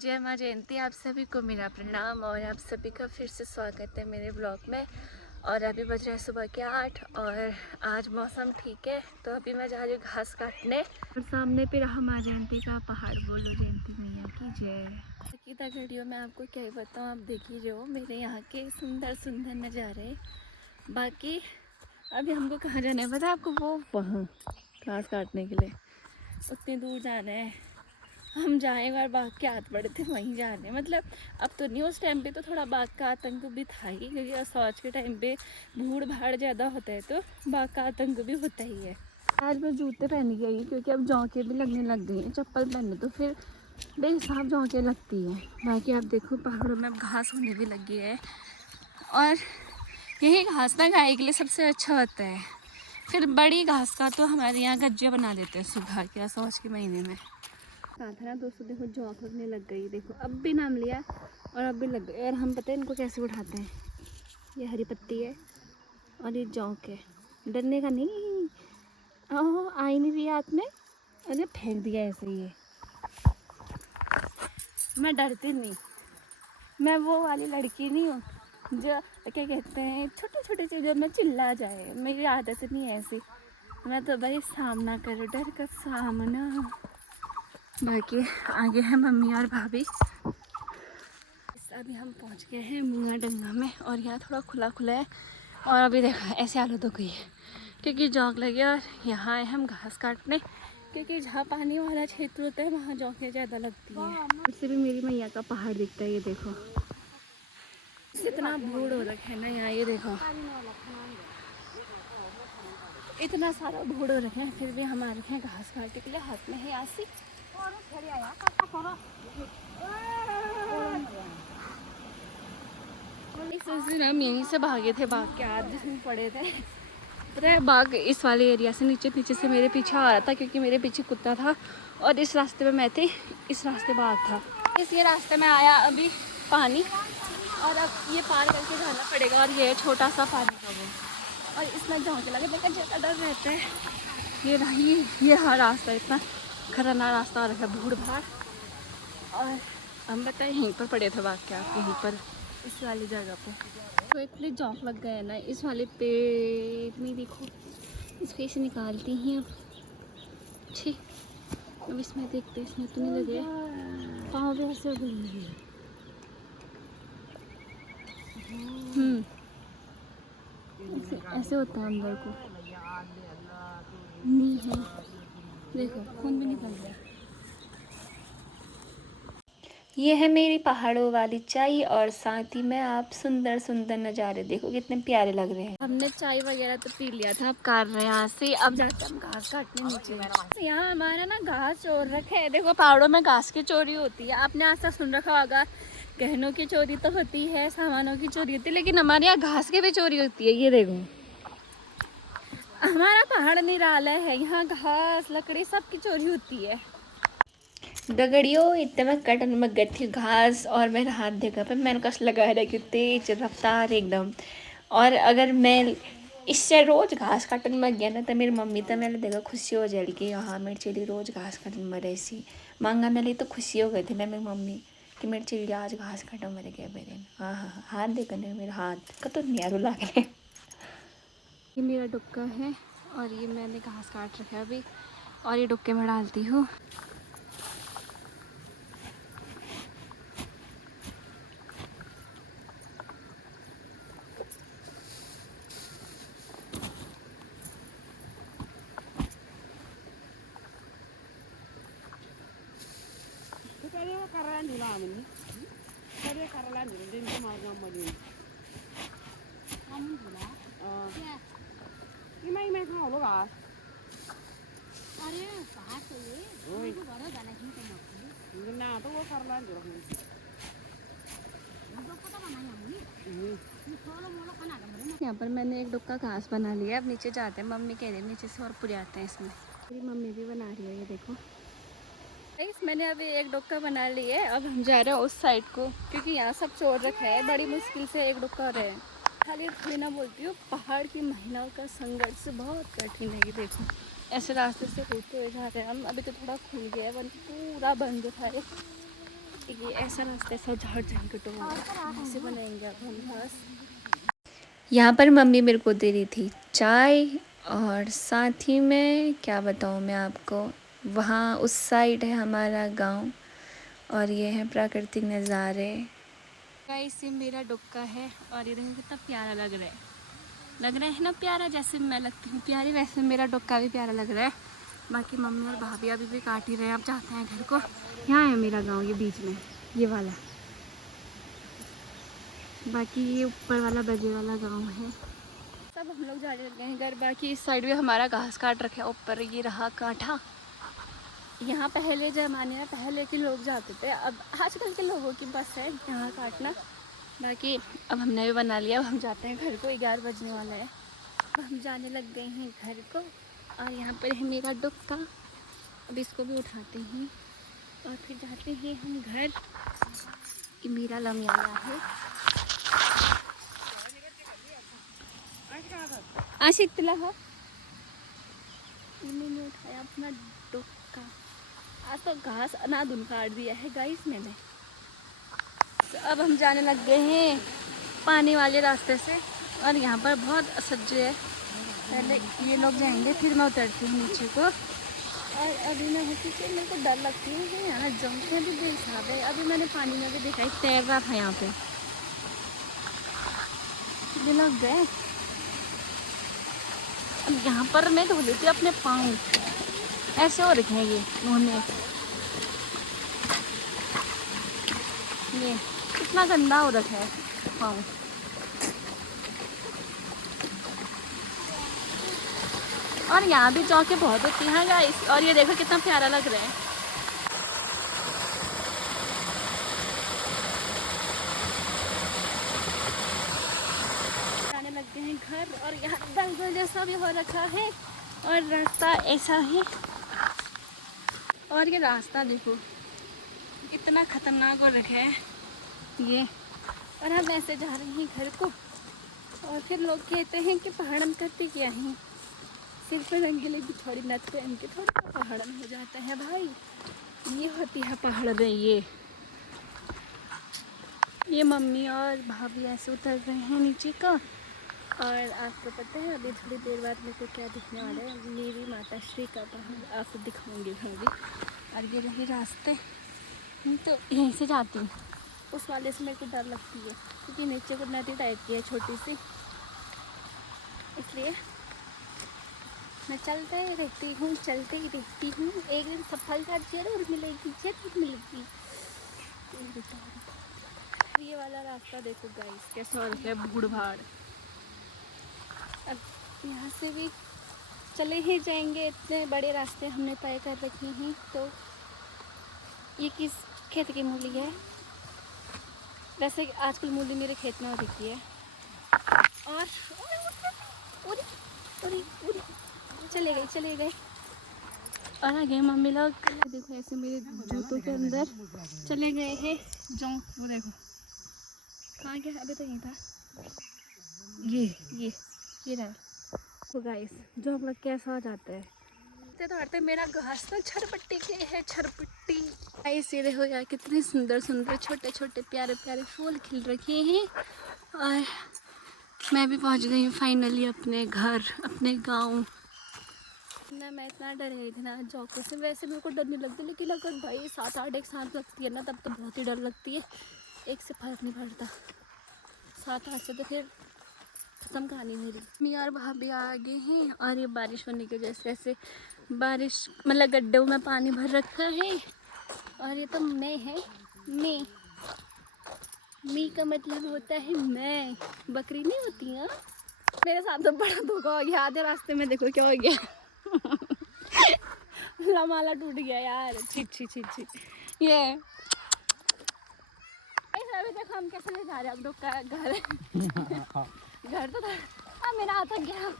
जय माँ जयंती। आप सभी को मेरा प्रणाम और आप सभी का फिर से स्वागत है मेरे ब्लॉग में। और अभी बज रहे हैं सुबह के 8 और आज मौसम ठीक है तो अभी मैं जा रही हूँ घास काटने। और सामने पे रहा माँ जयंती का पहाड़। बोलो जयंती मैया की जय। बाकी तक वीडियो में आपको क्या ही बताऊँ, आप देख ही रहे हो मेरे यहाँ के सुंदर सुंदर नज़ारे। बाकी अभी हमको कहाँ जाना है पता है आपको? वो वहाँ घास काटने के लिए उतनी दूर जाना है। हम जाए बार बाघ के हाथ पड़े थे वहीं जा रहे हैं। मतलब अब तो नहीं, उस टाइम पे तो थोड़ा बाघ का आतंक भी था ही, क्योंकि असौज के टाइम पे भीड़ भाड़ ज़्यादा होता है तो बाघ का आतंक भी होता ही है। आज मैं जूते पहन गई क्योंकि अब जौंकें भी लगने लग गई हैं। चप्पल पहने तो फिर बेहिसाब जौंकें लगती है। बाकी आप देखो पहाड़ों में अब घास होने भी लगी है और यही घास ना गाय के लिए सबसे अच्छा होता है। फिर बड़ी घास का तो हमारे यहाँ गज्जे बना देते हैं सुबह के असौज के महीने में। कहा था ना दोस्तों, देखो जौक लगने लग गई। देखो अब भी नाम लिया और अब भी लग गई। और हम पता है इनको कैसे उठाते हैं। ये हरी पत्ती है और ये जौक है। डरने का नहीं। ओह आई नहीं रही हाथ में, अरे फेंक दिया ऐसे ही। ये मैं डरती नहीं, मैं वो वाली लड़की नहीं हूँ जो क्या कहते हैं छोटे छोटे चीज़ों में चिल्ला जाए। मेरी आदत नहीं है ऐसी। मैं तो भाई सामना करो, डर का सामना। बाकी आगे है मम्मी और भाभी। अभी हम पहुंच गए हैं मुंगा डंगा में और यहाँ थोड़ा खुला खुला है। और अभी देखा ऐसे हालत हो गई है क्योंकि जौक लगे और यहाँ आए हम घास काटने, क्योंकि जहाँ पानी वाला क्षेत्र होता है वहाँ जौकें ज़्यादा लगती हैं। इससे भी मेरी मैया का पहाड़ दिखता है। ये देखो इतना भूड़ हो रखा है ना यहाँ। ये देखो इतना सारा भूड़ हो रखे हैं, फिर भी हम आ रखे हैं घास काटने के लिए। हाथ में है आसी। इस दिन हम यहीं से भागे थे बाघ के हाथ जिसमें पड़े थे। पता है बाघ इस वाले एरिया से नीचे से मेरे पीछे आ रहा था क्योंकि मेरे पीछे कुत्ता था और इस रास्ते पे मैं थी, इस रास्ते बाघ था। ये रास्ते में आया अभी पानी और अब ये पार करके जाना पड़ेगा। और ये है छोटा सा पानी का वो, और इसमें झोंके लगे लेकिन ज़्यादा डर रहता है। ये रही ये हर रास्ता इतना खतरनाक रास्ता रखा है, भीड़ भाड़। और हम बताए यहीं पर पड़े थे बाघ के आप, यहीं पर इस वाली जगह पे। तो इतने जौक लग गए ना इस वाले पेड़ में। देखो इसको ऐसे निकालती हैं अब। अच्छी अब इसमें देखते इसमें तो नहीं लगे, पाँव भी ऐसे हो गए। ऐसे होता है अंदर को नहीं है। देखो खून भी निकल गया। ये है मेरी पहाड़ों वाली चाय और साथ ही में आप सुंदर सुंदर नज़ारे देखो कितने प्यारे लग रहे हैं। हमने चाय वगैरह तो पी लिया था, अब कार रहे हैं यहाँ से। अब जाते हम घास काटने नीचे। यहाँ हमारा ना घास चोर रखे है। देखो पहाड़ों में घास की चोरी होती है, आपने आज तक सुन रखा होगा। गहनों की चोरी तो होती है, सामानों की चोरी होती है, लेकिन हमारे यहाँ घास की भी चोरी होती है। ये देखो हमारा पहाड़ निराला है, यहाँ घास लकड़ी सब की चोरी होती है। डगड़ियों इतने में कटन में गई थी घास और मेरा हाथ देखा पर मैंने कस लगाया रहा कि तेज रफ्तार एकदम। और अगर मैं इससे रोज़ घास काटन में गया ना तो मेरी मम्मी तो मैंने देखा खुशी हो जाएगी कि हाँ मेरी चिड़ी रोज़ घास काटन में रही सी। मांगा मेरी तो खुशी हो गई थी ना मेरी मम्मी कि मेरी चिड़ी आज घास काटन मर गया मेरे। हाँ हाँ हाथ देखा नहीं मेरा हाथ कतो न्यारू लग रहे। ये मेरा डुक्का है और ये मैंने घास काट रखा है अभी और ये डुक्के में डालती हूँ। यहाँ पर मैंने एक डुक्का घास बना लिया। अब नीचे जाते हैं, मम्मी कह रही है नीचे से और पूरे आते हैं इसमें। मेरी मम्मी भी बना रही है। ये देखो मैंने अभी एक डुक्का बना लिया है। अब हम जा रहे हैं उस साइड को क्योंकि यहाँ सब चोर रखा है। बड़ी मुश्किल से एक डुक्का रहे। खाली मैं बोलती हूँ पहाड़ की महिलाओं का संघर्ष बहुत कठिन है। ये देखो ऐसे रास्ते से होते हुए जा रहे हैं हम। अभी तो थोड़ा खुल गया है, पूरा बंद था ये ऐसा रास्ता ऐसा झाड़ झंकटों ऐसे बनाएंगे अब हम घास। यहाँ पर मम्मी मेरे को दे रही थी चाय और साथ ही में क्या बताऊँ मैं आपको, वहाँ उस साइड है हमारा गांव और ये है प्राकृतिक नज़ारे। गाइस ये मेरा डुक्का है और ये देखो कितना प्यारा लग रहा है ना प्यारा, जैसे मैं लगती हूँ प्यारी वैसे मेरा डुक्का भी प्यारा लग रहा है। बाकी मम्मी और भाभी अभी भी काट ही रहे हैं, अब जाते हैं घर को। यहाँ है मेरा गांव, ये बीच में ये वाला, बाकी ये ऊपर वाला बजे वाला गांव है। सब हम लोग जाने लग गए हैं घर। बाकी इस साइड भी हमारा घास काट रखा है, ऊपर ये रहा कांठा। यहाँ पहले ज़माने में पहले के लोग जाते थे, अब आजकल के लोगों की बस है यहाँ काटना। बाकी अब हमने भी बना लिया, अब हम जाते हैं घर को, 11 बजने वाला है। अब हम जाने लग गए हैं घर को और यहाँ पर है मेरा डुक्का, अब इसको भी उठाते हैं और फिर जाते हैं हम घर। कि मेरा लमियाला है आशिक तिला हो, मैंने उठाया अपना डुक्का। आज तो घास अनादुन काट दिया है गाइस मैंने। तो अब हम जाने लग गए हैं पानी वाले रास्ते से और यहाँ पर बहुत सज्जे है। पहले ये लोग जाएंगे फिर मैं उतरती हूँ नीचे को। और अभी मैं होती कि मेरे को डर लगती है कि यहाँ जंप में भी बेहिसाब है। अभी मैंने पानी में भी देखा तैर रहा था यहाँ पे, ये लग गए। अब यहाँ पर मैं धो लेती हूँ अपने पाँव, ऐसे हो रखे हैं ये धोने, ये कितना गंदा हो रखा है पाँव। और यहाँ भी चौके बहुत होती हैं गाइस, और ये देखो कितना प्यारा लग रहा है। जाने लग गए हैं घर और यहाँ दलदल जैसा भी हो रखा है और रास्ता ऐसा है। और ये रास्ता देखो इतना खतरनाक हो रखा है ये। और हम ऐसे जा रहे हैं घर को और फिर लोग कहते हैं कि पहाड़न करते क्या है, सिर पर रंगीले भी थोड़ी नथ पहन के थोड़ा पहाड़न हो जाता है भाई। ये होती है पहाड़। ये मम्मी और भाभी ऐसे उतर रहे हैं नीचे का। और आपको पता है अभी थोड़ी देर बाद मेरे को क्या दिखने वाला है, मेरी माता श्री का पहाड़ आपको दिखाऊंगी भाभी। और ये रही रास्ते, तो यहीं से जाती हूँ। उस वाले से मेरे को डर लगती है क्योंकि नीचे को नदी टाइप की है छोटी सी, इसलिए मैं चलते रहती हूँ एक दिन सफलता जरूर मिलेगी जरूर मिलेगी। ये वाला रास्ता देखो गाइस कैसा हो रखा है भूड़ भाड़। अब यहाँ से भी चले ही जाएंगे, इतने बड़े रास्ते हमने तय कर रखे हैं। तो ये किस खेत की मूली है, वैसे आजकल मूली मेरे खेत में हो रखी है। और चले गए और आ गए मम्मी लोग। देखो ऐसे मेरे जूतों के अंदर चले गए हैं जो, वो देखो कहाँ गया, अभी तो यहीं था ये रहा। तो गाइस जो हम लोग कैसा हो जाता है तो मेरा घास तो छरपट्टी के है, छरपट्टी। गाइस ये देखो यार कितने सुंदर सुंदर छोटे छोटे प्यारे प्यारे फूल खिल रखे हैं। और मैं भी पहुंच गई हूँ फाइनली अपने घर अपने गांव। ना मैं इतना डर गई थी ना जौकों से, वैसे मेरे को डर नहीं लगता, लेकिन अगर भाई 7-8 एक साथ लगती है ना तब तो बहुत ही डर लगती है। एक से फर्क नहीं पड़ता, 7-8 से तो फिर खत्म कहानी मेरी। मम्मी और भाभी आगे हैं और ये बारिश होने की वजह से ऐसे बारिश मतलब गड्ढों में पानी भर रखा है। और ये तो मैं है, मी का मतलब होता है मैं, बकरी नहीं होती है। मेरे साथ तो बड़ा धोखा हो गया, आधे रास्ते में देखो क्या हो गया लमाला टूट गया यार, छी ये अभी देखो हम कैसे ले जा रहे हैं अब घर घर तो था। मेरा हाथ गया।